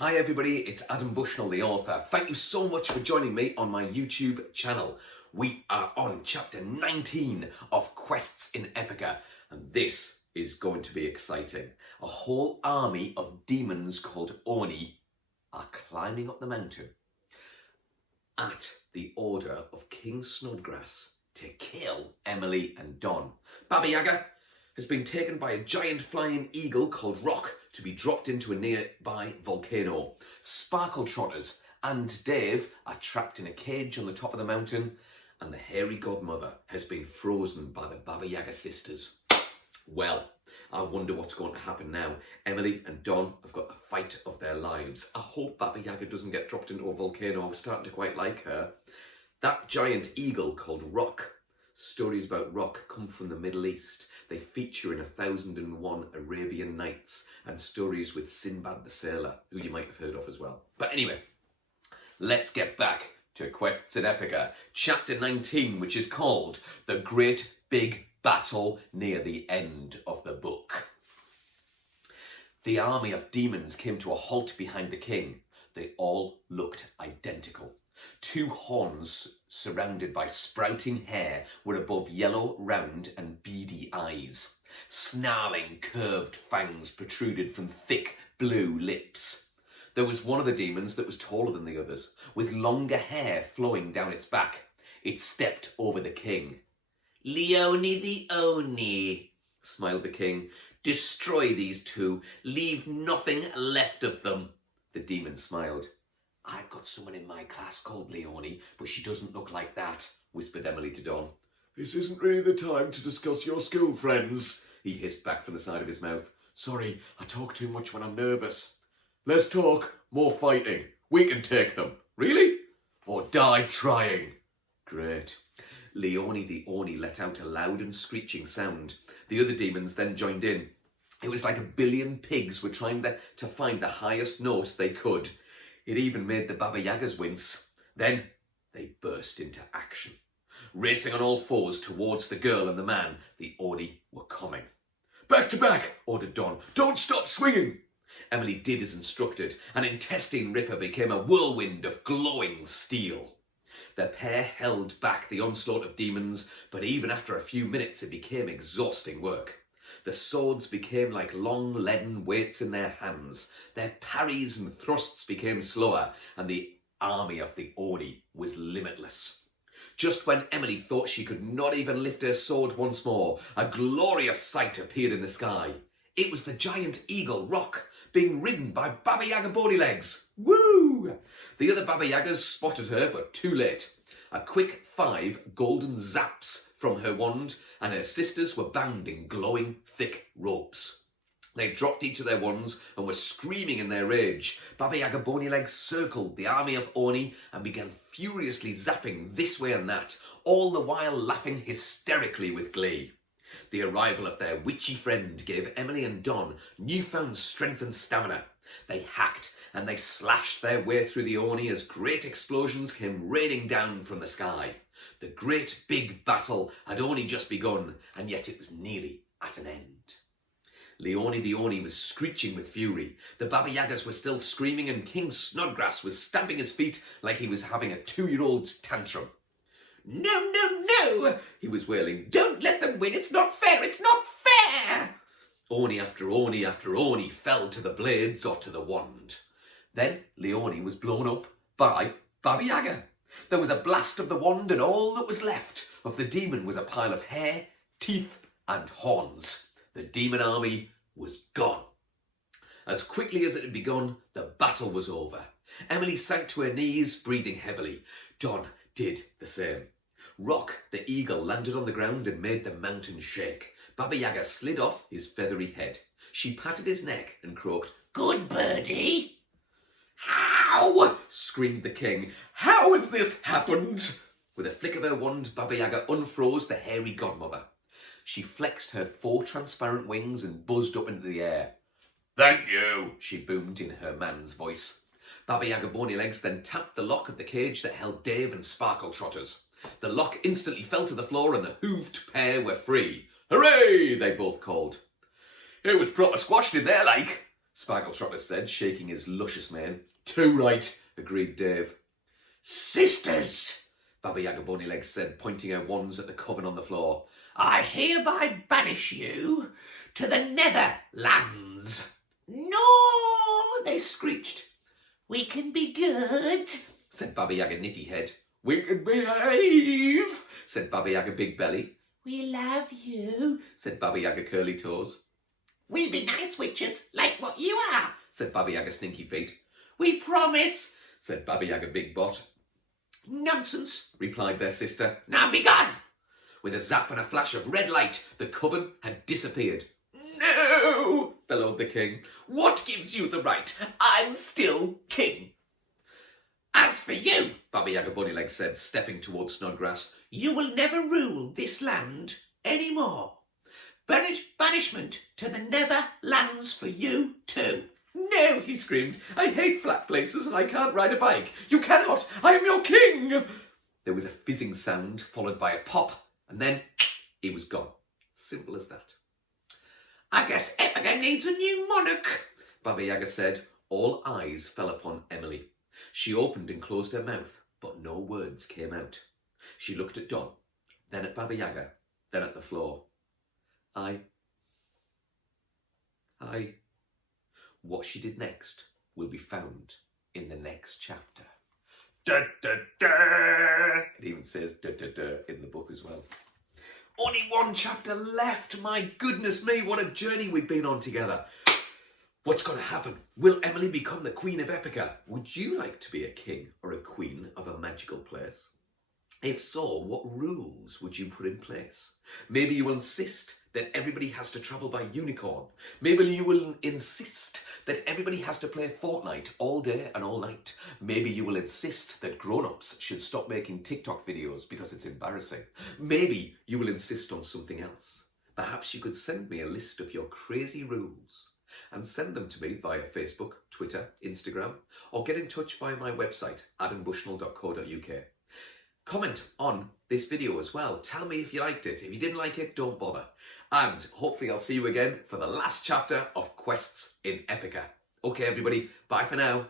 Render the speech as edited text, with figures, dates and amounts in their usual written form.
Hi everybody, it's Adam Bushnell, the author. Thank you so much for joining me on my YouTube channel. We are on chapter 19 of Quests in Epica, and this is going to be exciting. A whole army of demons called Oni are climbing up the mountain at the order of King Snodgrass to kill Emily and Don. Baba Yaga has been taken by a giant flying eagle called Rock to be dropped into a nearby volcano. Sparkle Trotters and Dave are trapped in a cage on the top of the mountain, and the hairy godmother has been frozen by the Baba Yaga sisters. Well, I wonder what's going to happen now. Emily and Don have got the fight of their lives. I hope Baba Yaga doesn't get dropped into a volcano. I'm starting to quite like her. That giant eagle called Rock. Stories about Rock come from the Middle East. They feature in 1001 Arabian Nights and stories with Sinbad the Sailor, who you might have heard of as well. But anyway, let's get back to Quests in Epica, chapter 19, which is called The Great Big Battle Near the End of the Book. The army of demons came to a halt behind the king. They all looked identical. Two horns surrounded by sprouting hair were above yellow, round and beady eyes. Snarling, curved fangs protruded from thick blue lips. There was one of the demons that was taller than the others, with longer hair flowing down its back. It stepped over the king. "Leone the Oni," smiled the king. "Destroy these two. Leave nothing left of them." The demon smiled. "I've got someone in my class called Leone, but she doesn't look like that," whispered Emily to Don. "This isn't really the time to discuss your school friends," he hissed back from the side of his mouth. "Sorry, I talk too much when I'm nervous. Less talk, more fighting. We can take them. Really? Or die trying." "Great." Leone the Oni let out a loud and screeching sound. The other demons then joined in. It was like a billion pigs were trying to find the highest note they could. It even made the Baba Yagas wince. Then they burst into action. Racing on all fours towards the girl and the man, the Oni were coming. "Back to back," ordered Don. "Don't stop swinging." Emily did as instructed. An intestine ripper became a whirlwind of glowing steel. The pair held back the onslaught of demons, but even after a few minutes it became exhausting work. The swords became like long leaden weights in their hands. Their parries and thrusts became slower, and the army of the Oni was limitless. Just when Emily thought she could not even lift her sword once more, a glorious sight appeared in the sky. It was the giant eagle Rock, being ridden by Baba Yaga Bodylegs. Woo! The other Baba Yagas spotted her, but too late. A quick 5 golden zaps from her wand, and her sisters were bound in glowing, thick ropes. They dropped each of their wands and were screaming in their rage. Baba Yaga Bodylegs circled the army of Oni and began furiously zapping this way and that, all the while laughing hysterically with glee. The arrival of their witchy friend gave Emily and Don newfound strength and stamina. They hacked and they slashed their way through the Oni as great explosions came raining down from the sky. The great big battle had only just begun, and yet it was nearly at an end. Leone the Oni was screeching with fury. The Baba Yagas were still screaming, and King Snodgrass was stamping his feet like he was having a 2-year-old's tantrum. "No, no, no," he was wailing. "Don't let them win. It's not fair. It's not fair." Oni after Oni after Oni fell to the blades or to the wand. Then Leone was blown up by Baba Yaga. There was a blast of the wand, and all that was left of the demon was a pile of hair, teeth, and horns. The demon army was gone. As quickly as it had begun, the battle was over. Emily sank to her knees, breathing heavily. Don did the same. Rock, the eagle, landed on the ground and made the mountain shake. Baba Yaga slid off his feathery head. She patted his neck and croaked, "Good birdie." "How?" screamed the king. "How has this happened?" With a flick of her wand, Baba Yaga unfroze the hairy godmother. She flexed her 4 transparent wings and buzzed up into the air. "Thank you," she boomed in her man's voice. Baba Yaga Bodylegs then tapped the lock of the cage that held Dave and Sparkle Trotters. The lock instantly fell to the floor and the hooved pair were free. "Hooray!" they both called. "It was proper squashed in there, like." Sparkle Trotter said, shaking his luscious mane. Too right, Agreed Dave. Sisters, Baba Yaga Bunnylegs said, pointing her wands at the coven on the floor. I hereby banish you to the Netherlands. No, they screeched. We can be good, said Baba Yaga Nitty Head. we can behave, Said Baba Yaga Big Belly. we love you. Said Baba Yaga Curly Toes. We'll be nice witches like what you are. Said Baba Yaga Stinky Feet. We promise. Said Baba Yaga Big Bot. Nonsense. Replied their sister. Now be gone. With a zap and a flash of red light, the coven had disappeared. No, Bellowed the king. what gives you the right? I'm still king. As for you, Baba Yaga Bunnylegs said, stepping towards Snodgrass. you will never rule this land anymore. Banishment to the Netherlands for you too. No, he screamed. I hate flat places and I can't ride a bike. You cannot. I am your king. There was a fizzing sound, followed by a pop, and then he was gone. Simple as that. I guess Epica needs a new monarch. Baba Yaga said. All eyes fell upon Emily. She opened and closed her mouth, but no words came out. She looked at Don, then at Baba Yaga, then at the floor. What she did next will be found in the next chapter. Da, da, da. It even says da da da in the book as well. Only one chapter left. My goodness me, what a journey we've been on together. What's going to happen? Will Emily become the Queen of Epica? Would you like to be a king or a queen of a magical place? If so, what rules would you put in place? Maybe you will insist that everybody has to travel by unicorn. Maybe you will insist that everybody has to play Fortnite all day and all night. Maybe you will insist that grown-ups should stop making TikTok videos because it's embarrassing. Maybe you will insist on something else. Perhaps you could send me a list of your crazy rules and send them to me via Facebook, Twitter, Instagram, or get in touch via my website, adambushnell.co.uk. Comment on this video as well. Tell me if you liked it. If you didn't like it, don't bother. And hopefully I'll see you again for the last chapter of Quests in Epica. Okay, everybody, bye for now.